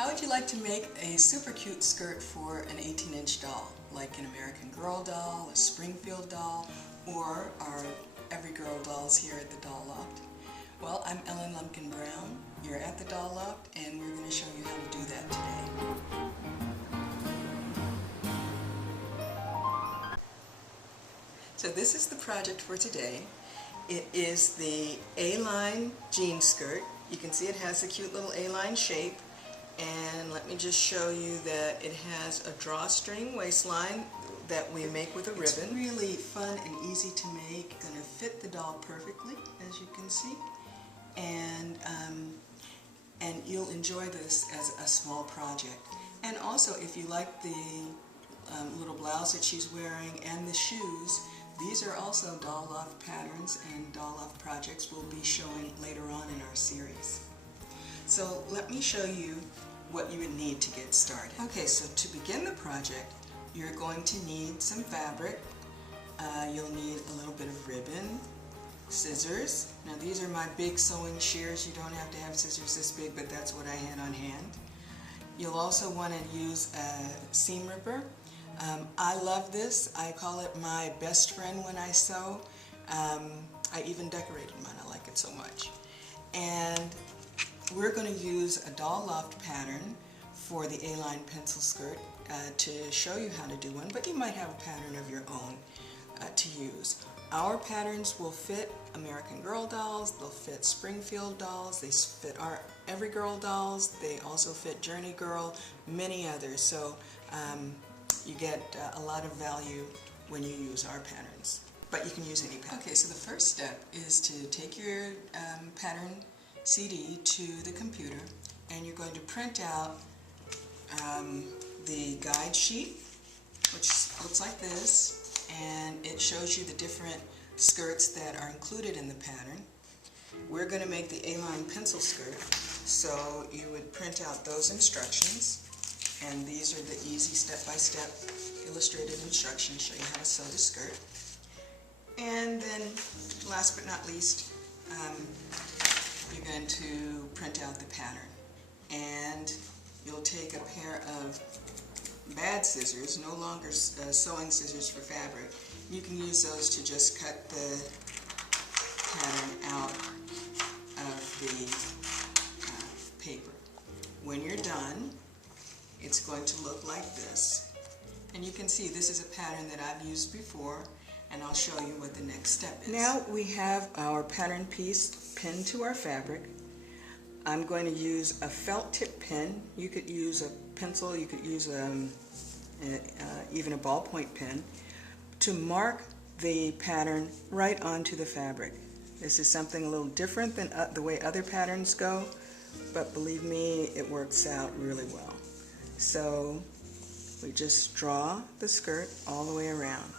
How would you like to make a super cute skirt for an 18-inch doll, like an American Girl doll, a Springfield doll, or our EveryGirl dolls here at the Doll Loft? Well, I'm Ellen Lumpkin Brown. You're at the Doll Loft, and we're going to show you how to do that today. So this is the project for today. It is the A-line jean skirt. You can see it has a cute little A-line shape. And let me just show you that it has a drawstring waistline that we make with a ribbon. It's really fun and easy to make. It's going to fit the doll perfectly, as you can see. And you'll enjoy this as a small project. And also, if you like the little blouse that she's wearing and the shoes, these are also Doll Loft patterns and Doll Loft projects we'll be showing later on in our series. So let me show you what you would need to get started. Okay, so to begin the project, you're going to need some fabric. You'll need a little bit of ribbon, scissors. Now these are my big sewing shears. You don't have to have scissors this big, but that's what I had on hand. You'll also want to use a seam ripper. I love this. I call it my best friend when I sew. I even decorated mine. I like it so much. And we're going to use a Doll Loft pattern for the A-line pencil skirt to show you how to do one, but you might have a pattern of your own to use. Our patterns will fit American Girl dolls, they'll fit Springfield dolls, they fit our EveryGirl dolls, they also fit Journey Girl, many others. So you get a lot of value when you use our patterns, but you can use any pattern. Okay, so the first step is to take your pattern CD to the computer, and you're going to print out the guide sheet, which looks like this, and it shows you the different skirts that are included in the pattern. We're going to make the A-line pencil skirt, so you would print out those instructions, and these are the easy step-by-step illustrated instructions, show you how to sew the skirt. And then, last but not least, you're going to print out the pattern, and you'll take a pair of bad scissors, no longer sewing scissors for fabric. You can use those to just cut the pattern out of the paper. When you're done, it's going to look like this, and you can see this is a pattern that I've used before, and I'll show you what the next step is. Now we have our pattern piece pinned to our fabric. I'm going to use a felt tip pin. You could use a pencil, you could use even a ballpoint pen to mark the pattern right onto the fabric. This is something a little different than the way other patterns go, but believe me, it works out really well. So we just draw the skirt all the way around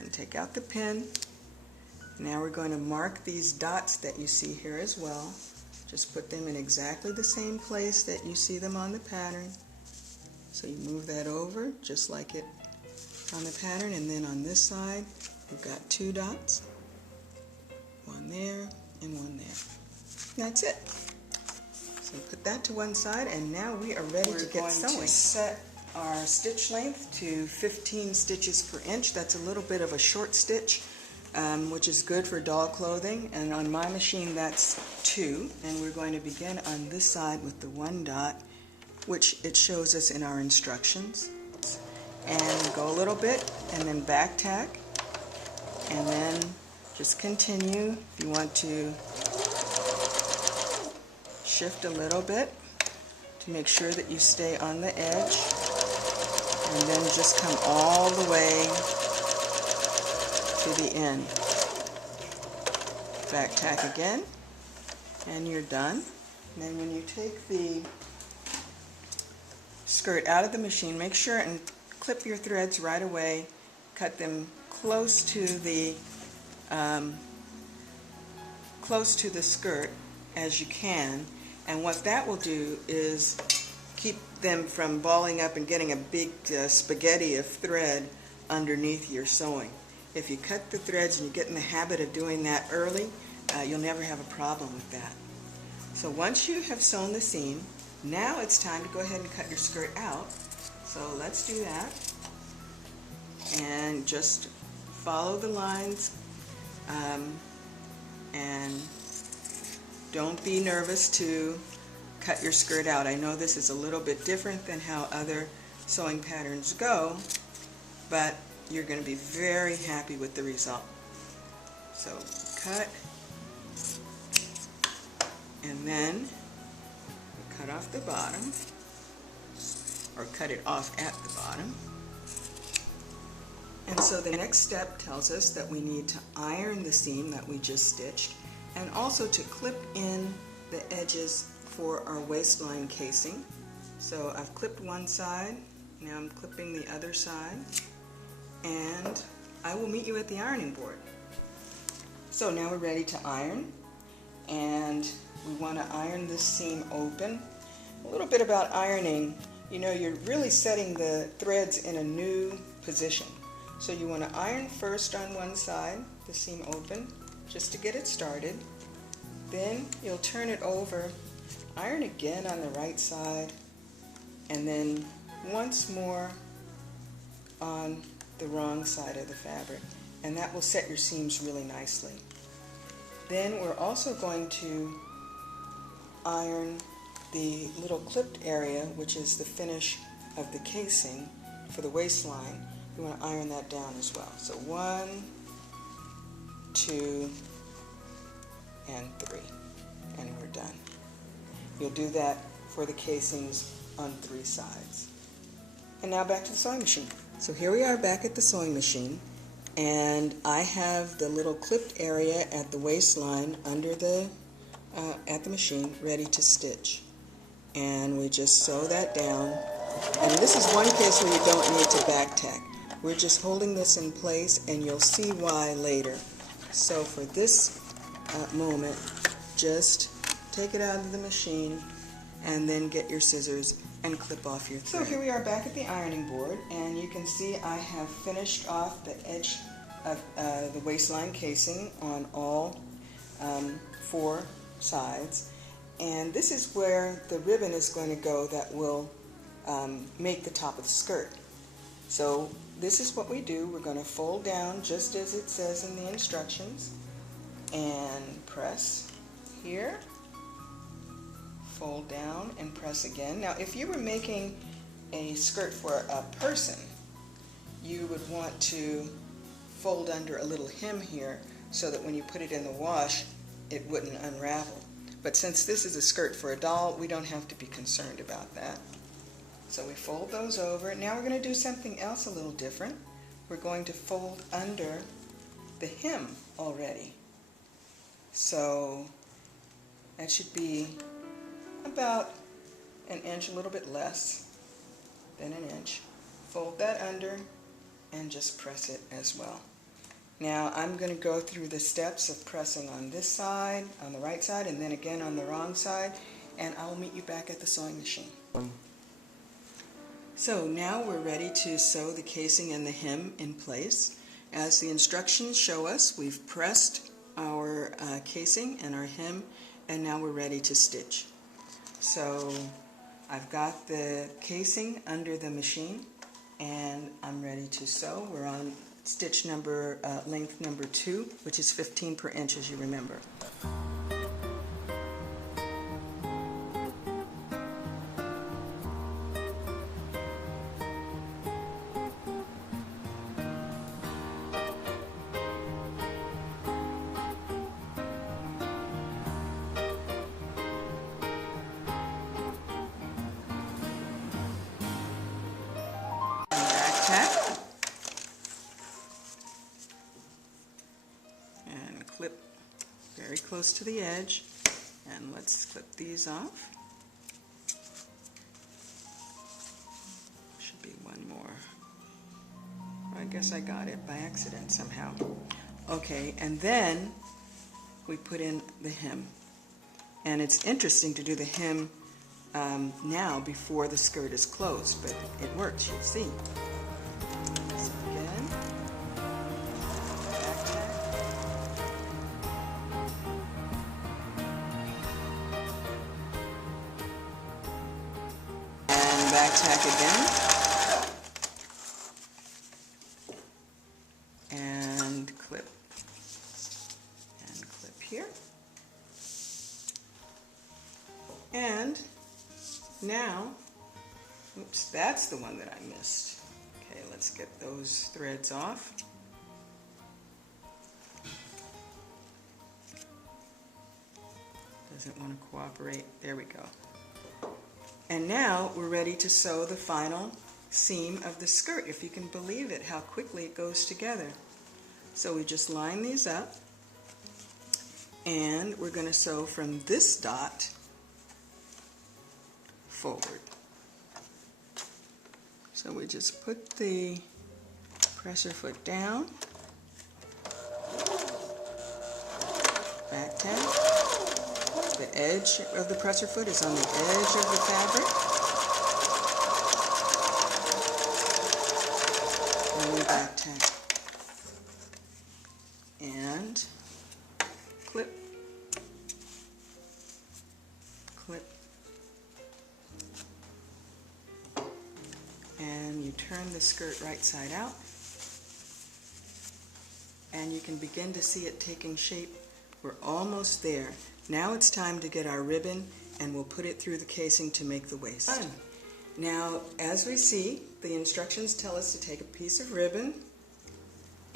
and take out the pin. Now we're going to mark these dots that you see here as well. Just put them in exactly the same place that you see them on the pattern. So you move that over just like it on the pattern, and then on this side we've got two dots, one there and one there. That's it. So put that to one side, and now we are ready to get sewing. We're going to set our stitch length to 15 stitches per inch. That's a little bit of a short stitch, which is good for doll clothing, and on my machine that's 2. And we're going to begin on this side with the 1 dot, which it shows us in our instructions. And go a little bit, and then back tack, and then just continue. If you want to shift a little bit to make sure that you stay on the edge, and then just come all the way to the end. Back tack again, and you're done. And then when you take the skirt out of the machine, make sure and clip your threads right away. Cut them close to the skirt as you can, and what that will do is keep them from balling up and getting a big spaghetti of thread underneath your sewing. If you cut the threads and you get in the habit of doing that early, you'll never have a problem with that. So once you have sewn the seam, Now it's time to go ahead and cut your skirt out. So let's do that. And just follow the lines, and don't be nervous to cut your skirt out. I know this is a little bit different than how other sewing patterns go, but you're going to be very happy with the result. So cut, and then cut off the bottom, or cut it off at the bottom. And so the next step tells us that we need to iron the seam that we just stitched, and also to clip in the edges for our waistline casing. So I've clipped one side, now I'm clipping the other side, and I will meet you at the ironing board. So now we're ready to iron, and we want to iron this seam open. A little bit about ironing, you know, you're really setting the threads in a new position. So you want to iron first on one side, the seam open, just to get it started. Then you'll turn it over, iron again on the right side, and then once more on the wrong side of the fabric. And that will set your seams really nicely. Then we're also going to iron the little clipped area, which is the finish of the casing for the waistline. You want to iron that down as well. So 1, 2, and 3, and we're done. You'll do that for the casings on 3 sides. And now back to the sewing machine. So here we are back at the sewing machine, and I have the little clipped area at the waistline under the at the machine ready to stitch. And we just sew that down. And this is one case where you don't need to back tack. We're just holding this in place, and you'll see why later. So for this moment, just take it out of the machine and then get your scissors and clip off your thread. So here we are back at the ironing board, and you can see I have finished off the edge of the waistline casing on all 4 sides. And this is where the ribbon is going to go that will make the top of the skirt. So this is what we do. We're going to fold down just as it says in the instructions, and press here, fold down, and press again. Now if you were making a skirt for a person, you would want to fold under a little hem here so that when you put it in the wash it wouldn't unravel. But since this is a skirt for a doll, we don't have to be concerned about that. So we fold those over. Now we're going to do something else a little different. We're going to fold under the hem already. So that should be about an inch, a little bit less than an inch. Fold that under and just press it as well. Now I'm going to go through the steps of pressing on this side, on the right side, and then again on the wrong side, and I'll meet you back at the sewing machine. So now we're ready to sew the casing and the hem in place. As the instructions show us, we've pressed our casing and our hem, and now we're ready to stitch. So I've got the casing under the machine, and I'm ready to sew. We're on stitch number, length number 2, which is 15 per inch, as you remember. Back tack. And clip very close to the edge, and let's clip these off. Should be one more. I guess I got it by accident somehow. Okay, and then we put in the hem. And it's interesting to do the hem now before the skirt is closed, but it works, you'll see. So again, back tack. tack again, and clip here. And now, oops, that's the one that I missed. Okay, let's get those threads off. Doesn't want to cooperate. There we go. And now we're ready to sew the final seam of the skirt. If you can believe it, how quickly it goes together. So we just line these up, and we're going to sew from this dot forward. So we just put the presser foot down, back tap. The edge of the presser foot is on the edge of the fabric. And we back tap. And clip, clip. And you turn the skirt right side out. And you can begin to see it taking shape. We're almost there. Now it's time to get our ribbon, and we'll put it through the casing to make the waist. Done. Now, as we see, the instructions tell us to take a piece of ribbon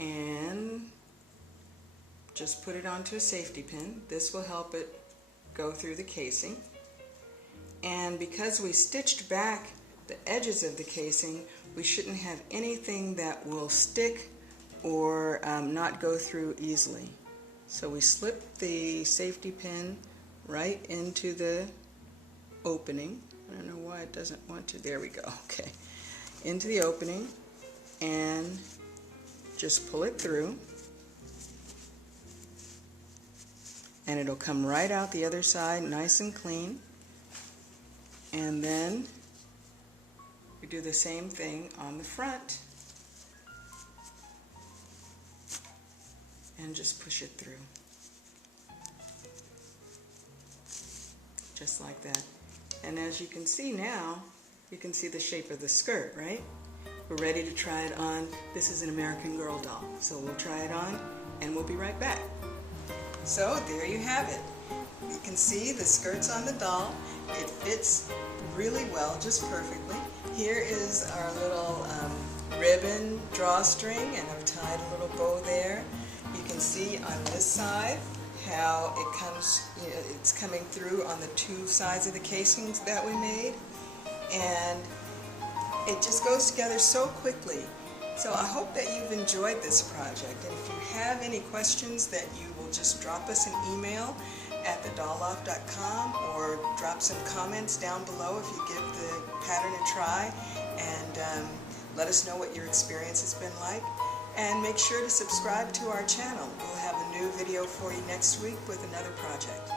and just put it onto a safety pin. This will help it go through the casing. And because we stitched back the edges of the casing, we shouldn't have anything that will stick or not go through easily. So we slip the safety pin right into the opening. I don't know why it doesn't want to. There we go. Okay. Into the opening, and just pull it through. And it'll come right out the other side nice and clean. And then we do the same thing on the front. And just push it through. Just like that. And as you can see now, you can see the shape of the skirt, right? We're ready to try it on. This is an American Girl doll. So we'll try it on, and we'll be right back. So there you have it. You can see the skirt's on the doll. It fits really well, just perfectly. Here is our little ribbon drawstring, and I've tied a little bow there. You can see on this side how it comes, it's coming through on the two sides of the casings that we made, and it just goes together so quickly. So I hope that you've enjoyed this project, and if you have any questions, that you will just drop us an email at thedolloft.com, or drop some comments down below if you give the pattern a try, and let us know what your experience has been like. And make sure to subscribe to our channel. We'll have a new video for you next week with another project.